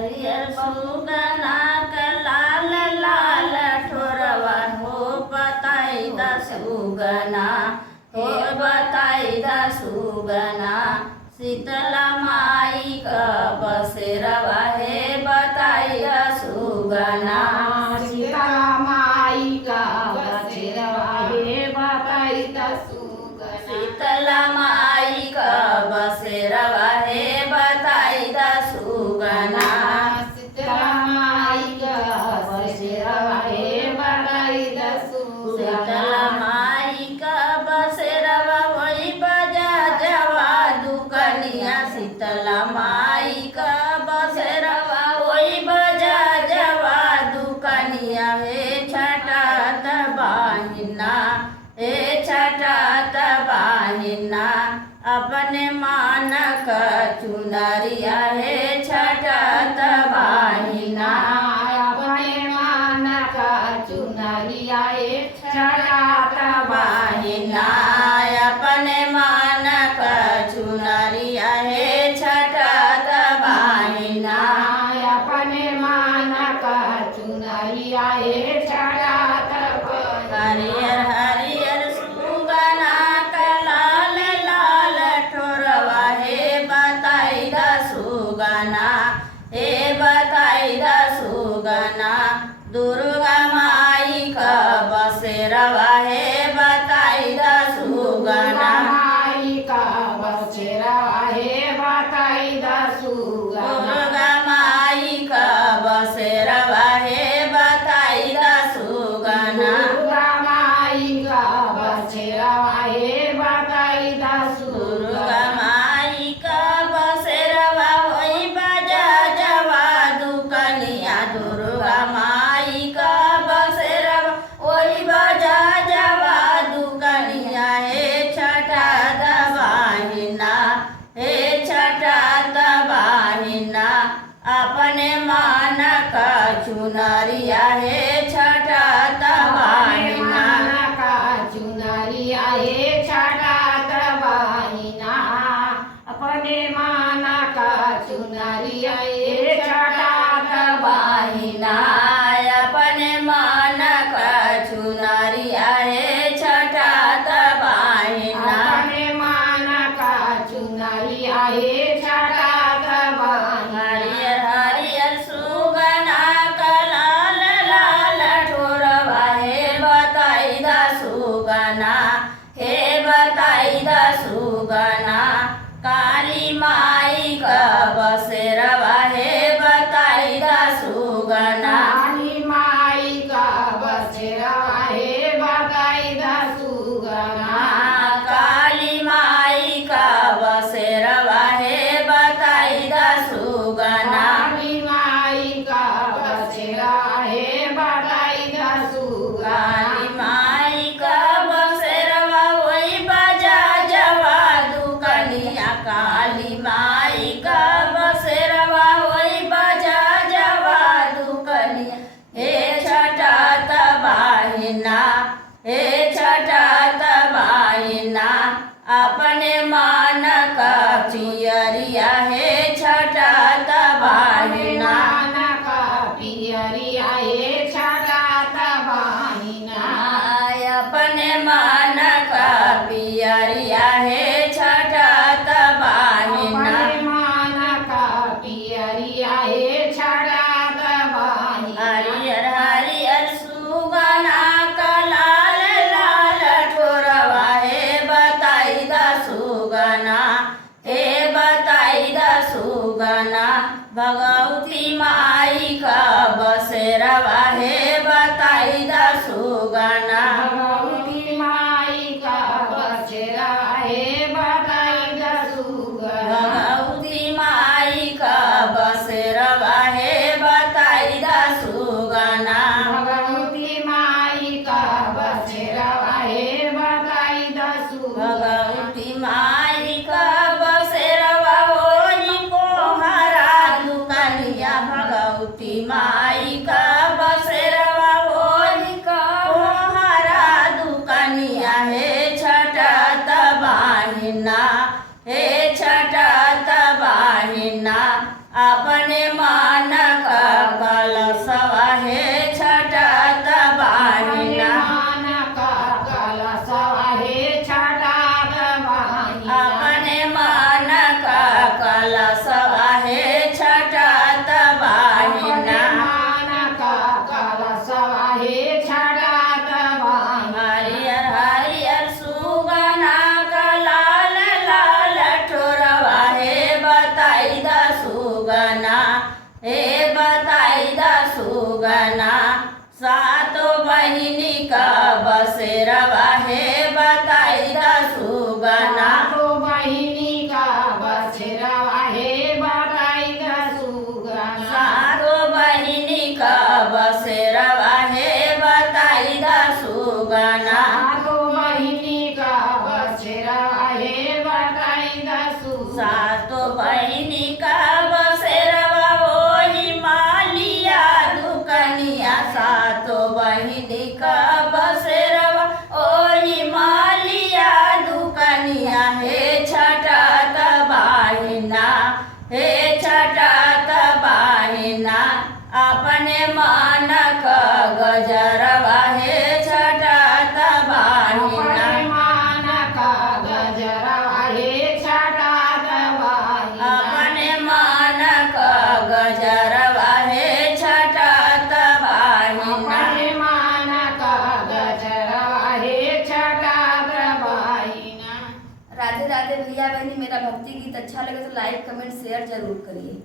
हरियर सुगना का लाल लाल ठोरवा हो बताई दा सुगना हो बताई दा सुगना शीतला माई का बसेरवा है बताई दा सुगना शीतला माई का बसेरवा है बताई दा सुगना शीतला माई का बसेरवा है बताई दा सुगना शीतला माई का बसेरवा है बताई दा सुगना शीतला माई का बसेरवा वही बजा जवा दुकनिया शीतला माई का बसेरवा वही बजा जवा दुकनिया हे छठा तबाहिना हे छठा तबाहिना अपने मान का चुनरिया हे छठा तबाहिना अपने मान का चुनरिया छठा तबाहिना अपने मान का चुनरिया हे छठा तबाहिना अपने मान का चुनरिया छठा हरियर हरियर सुगना का लाल लाल ठोरवा हे बताई दा सुगना हे बताई दा सुगना दुर्गा माई का बसेरवा हे बताई दा सुगना माई का बसेरवा है बताई दा सुगना दुर्गा माई का बसेरवा हे बताई दा सुगना दुर्गा माई का बसेरवा है बताई दा दुर्गा सुगना माई का बसेरवा होई बजा जवा दुकनिया दुर्गा माई का बसेरवा होई बजा जवा दुकनिया हे छठा तबाहिना हे छठा तबाहिना अपने मान का चुनरिया हे छठा तबाहिना मान का चुनरिया छठा तबाहिना अपने मान का चुनरिया छठा तबाहिना अपने मान का चुनरिया हे छठा तबाहिना अपने मान का चुनरिया छठा तबाहिना हरियर हरियर सुगना का लाल लाल ठोरवा हे बताई दा सुगना हे बताई दा सुगना काली माई का बसेरवा हे बताई दा सुगना काली माई का बसेरवा है बताई दा सुगना काली माई का बसेरवा हे बताई दा सुगना काली माई का बसेरवा है बताई दा सुगना काली माई का बसेरवा वही बजा जवा दुकनिया काली माई का बसेरवा वही बजा जवा दुकनिया हे छठा तबाहिना हे छठा तबाहिना अपने मान का चियरिया हे छठा तबाहिना मान का पियरिया छठा तबाहिना अपने मान का पियरिया हे छठा तबाहिना अपने मान का पियरिया छठा तबाहिना हरियर हरियर सुगना का लाल लाल ठोरवा हे बताई दा सुगना हे बताई दा सुगना भगवती माई का बसेरवा हे बताई दा सुगना भगवती माई का बसेरवा है बताई दा सुगना भगवती माई का बसेरवा हे बताई दा सुगना भगवती माई का बसेरवा है बताई दा सुगना भगवती माई का बसेरवा होई कोहरा दुकनिया भगवती माई का बसेरवा होई कोहरा दुकनिया हे छठा तबाहिना हे छठा तबाहिना अपने मान हे बताई दा सुगना सातो बहिनी का बसेरवा हे बताई दा सुगना सातो बहिनी का बसेरवा हे बताई दा सुगना सातो बहिनी का बसेरवा हे बताई दा सुगना सातो बहिनी का बसेरवा हे बताई दा सुगना सातो बहिनी का बसेरवा ओही मालिया दुकनिया सातो बहिनी का बसेरवा ओही मालिया दुकनिया हे छठत बहिना हे छठत बहिना अपने मन का गजरवा हे छठत बहिना अपने मान का गजरवा हे छठत बहिना अपने मन का गजरवा हे छठत बहिना अपने मान का गजरवा हे छठत बहिना। राधे राधे भैया बहनी, मेरा भक्ति गीत अच्छा लगे तो लाइक कमेंट शेयर जरूर करिए।